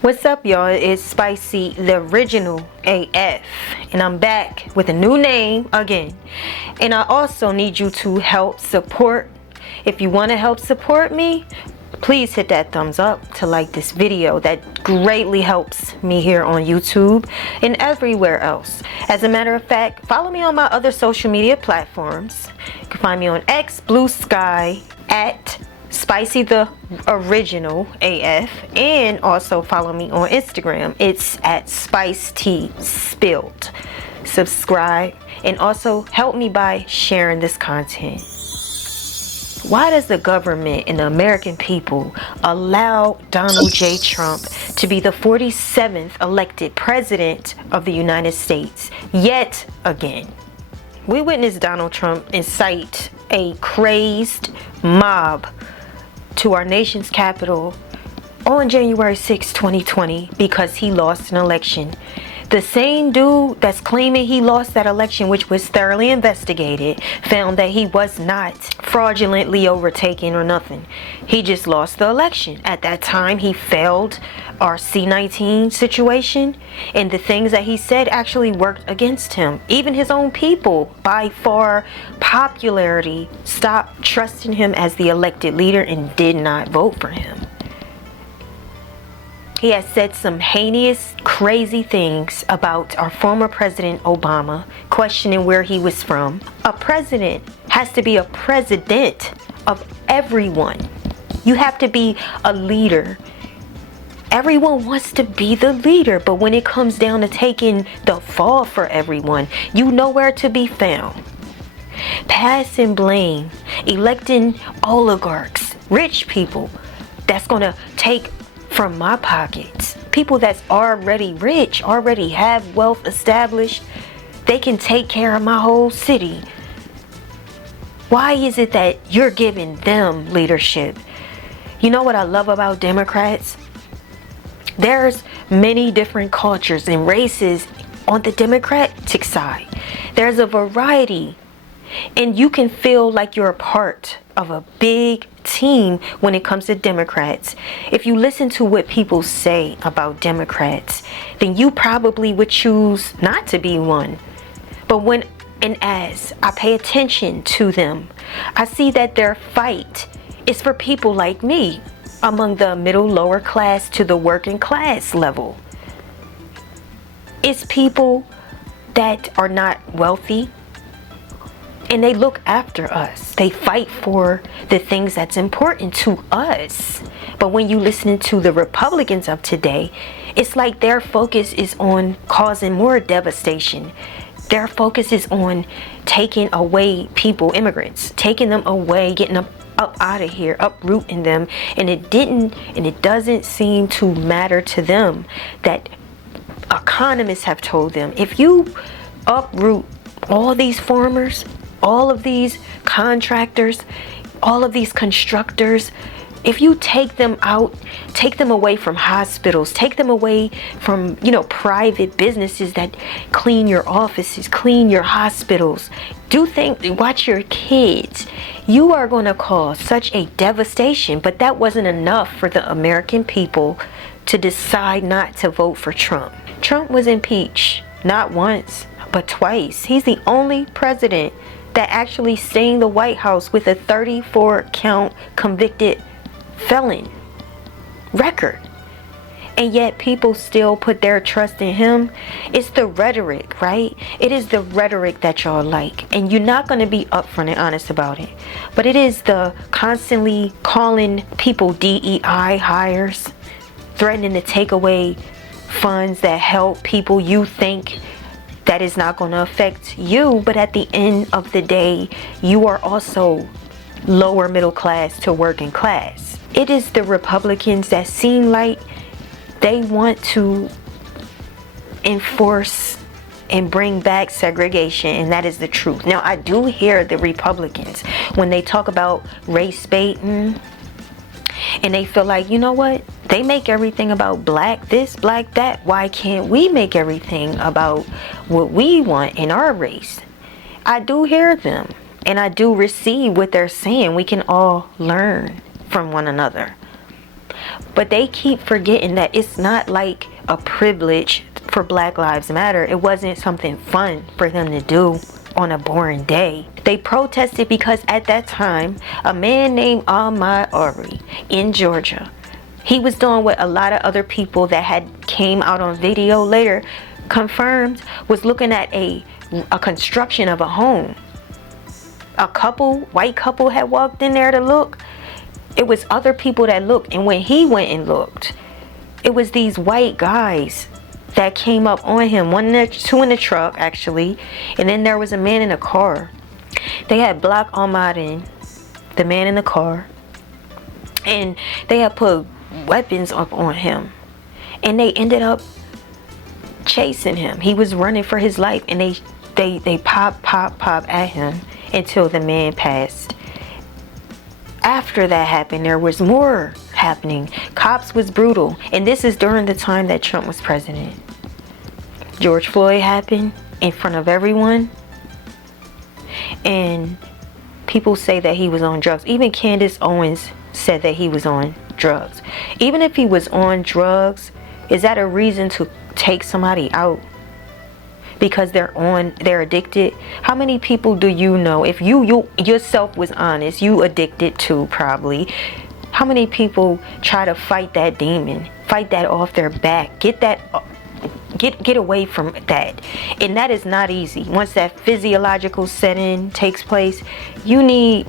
What's up, y'all? It's Spicy, the original AF, and I'm back with a new name again. And I also need you to help support. If you want to help support me, please hit that thumbs up to like this video. That greatly helps me here on YouTube and everywhere else. As a matter of fact, follow me on my other social media platforms. You can find me on X, Blue Sky, at Spicy the original AF, and also follow me on Instagram. It's at spicytopics. Subscribe and also help me by sharing this content. Why does the government and the American people allow Donald J. Trump to be the 47th elected president of the United States yet again? We witnessed Donald Trump incite a crazed mob to our nation's capital on January 6, 2020 because he lost an election. The same dude that's claiming he lost that election, which was thoroughly investigated, found that he was not fraudulently overtaken or nothing. He just lost the election. At that time, he failed our C-19 situation, and the things that he said actually worked against him. Even his own people, by far popularity, stopped trusting him as the elected leader and did not vote for him. He has said some heinous, crazy things about our former President Obama, questioning where he was from. A president has to be a president of everyone. You have to be a leader. Everyone wants to be the leader, but when it comes down to taking the fall for everyone, you know where to be found. Passing blame, electing oligarchs, rich people that's going to take from my pockets. People that's already rich, already have wealth established. They can take care of my whole city. Why is it that you're giving them leadership? You know what I love about Democrats? There's many different cultures and races on the Democratic side. There's a variety. And you can feel like you're a part of a big team when it comes to Democrats. If you listen to what people say about Democrats, then you probably would choose not to be one. But when and as I pay attention to them, I see that their fight is for people like me, among the middle lower class to the working class level. It's people that are not wealthy, and they look after us. They fight for the things that's important to us. But when you listen to the Republicans of today, it's like their focus is on causing more devastation. Their focus is on taking away people, immigrants, taking them away, getting them up out of here, uprooting them. And it doesn't seem to matter to them that economists have told them, if you uproot all these farmers, all of these contractors, all of these constructors, if you take them out, take them away from hospitals, take them away from, private businesses that clean your offices, clean your hospitals, watch your kids, you are going to cause such a devastation. But that wasn't enough for the American people to decide not to vote for Trump. Trump was impeached not once, but twice. He's the only president that actually stayed in the White House with a 34-count convicted felon record. And yet people still put their trust in him. It's the rhetoric, right? It is the rhetoric that y'all like. And you're not going to be upfront and honest about it. But it is the constantly calling people DEI hires, threatening to take away funds that help people you think that is not going to affect you, but at the end of the day, you are also lower middle class to working class. It is the Republicans that seem like they want to enforce and bring back segregation, and that is the truth. Now, I do hear the Republicans when they talk about race baiting, and they feel like, you know what? They make everything about black this, black that. Why can't we make everything about what we want in our race? I do hear them, and I do receive what they're saying. We can all learn from one another. But they keep forgetting that it's not like a privilege for Black Lives Matter. It wasn't something fun for them to do on a boring day. They protested because at that time, a man named Ahmaud Arbery in Georgia, he was doing what a lot of other people that had came out on video later confirmed, was looking at a construction of a home. A white couple had walked in there to look. It was other people that looked, and when he went and looked, it was these white guys that came up on him. Two in the truck actually, and then there was a man in a car. They had blocked Ahmaud in, the man in the car, and they had put weapons up on him, and they ended up chasing him. He was running for his life, and they pop at him until the man passed. After that happened, there was more happening. Cops was brutal, and this is during the time that Trump was president. George Floyd happened in front of everyone, and people say that he was on drugs. Even Candace Owens said that he was on drugs. Even if he was on drugs, is that a reason to take somebody out because they're addicted? How many people do you know, if you yourself was honest, you addicted to probably, how many people try to fight that demon, fight that off their back, get away from that? And that is not easy. Once that physiological setting takes place, you need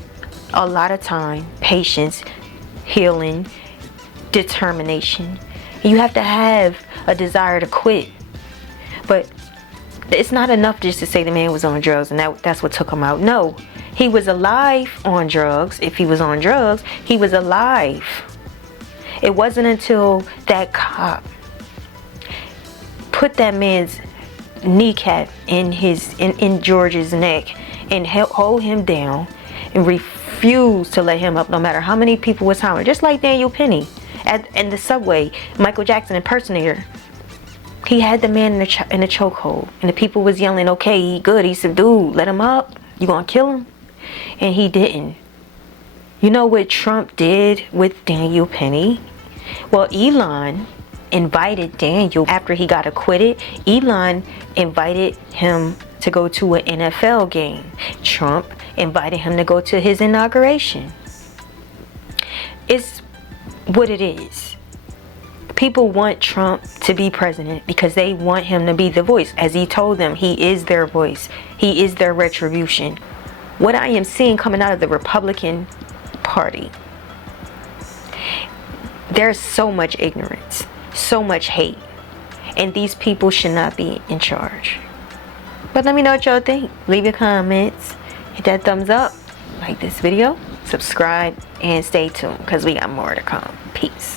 a lot of time, patience, healing, determination. You have to have a desire to quit. But it's not enough just to say the man was on drugs and that's what took him out. No, he was alive on drugs. If he was on drugs, he was alive. It wasn't until that cop put that man's kneecap in George's neck and hold him down and refused to let him up, no matter how many people was hollering. Just like Daniel Penny in the subway, Michael Jackson impersonator. He had the man in a chokehold, and the people was yelling, "Okay, he good, he's subdued, let him up. You gonna kill him?" And he didn't. You know what Trump did with Daniel Penny? Well, Elon invited Daniel after he got acquitted. Elon invited him to go to an NFL game. Trump invited him to go to his inauguration. It's what it is. People want Trump to be president because they want him to be the voice. As he told them, he is their voice. He is their retribution. What I am seeing coming out of the Republican Party, there's so much ignorance, so much hate, and these people should not be in charge. But let me know what y'all think. Leave your comments, hit that thumbs up, like this video, subscribe, and stay tuned because we got more to come. Peace.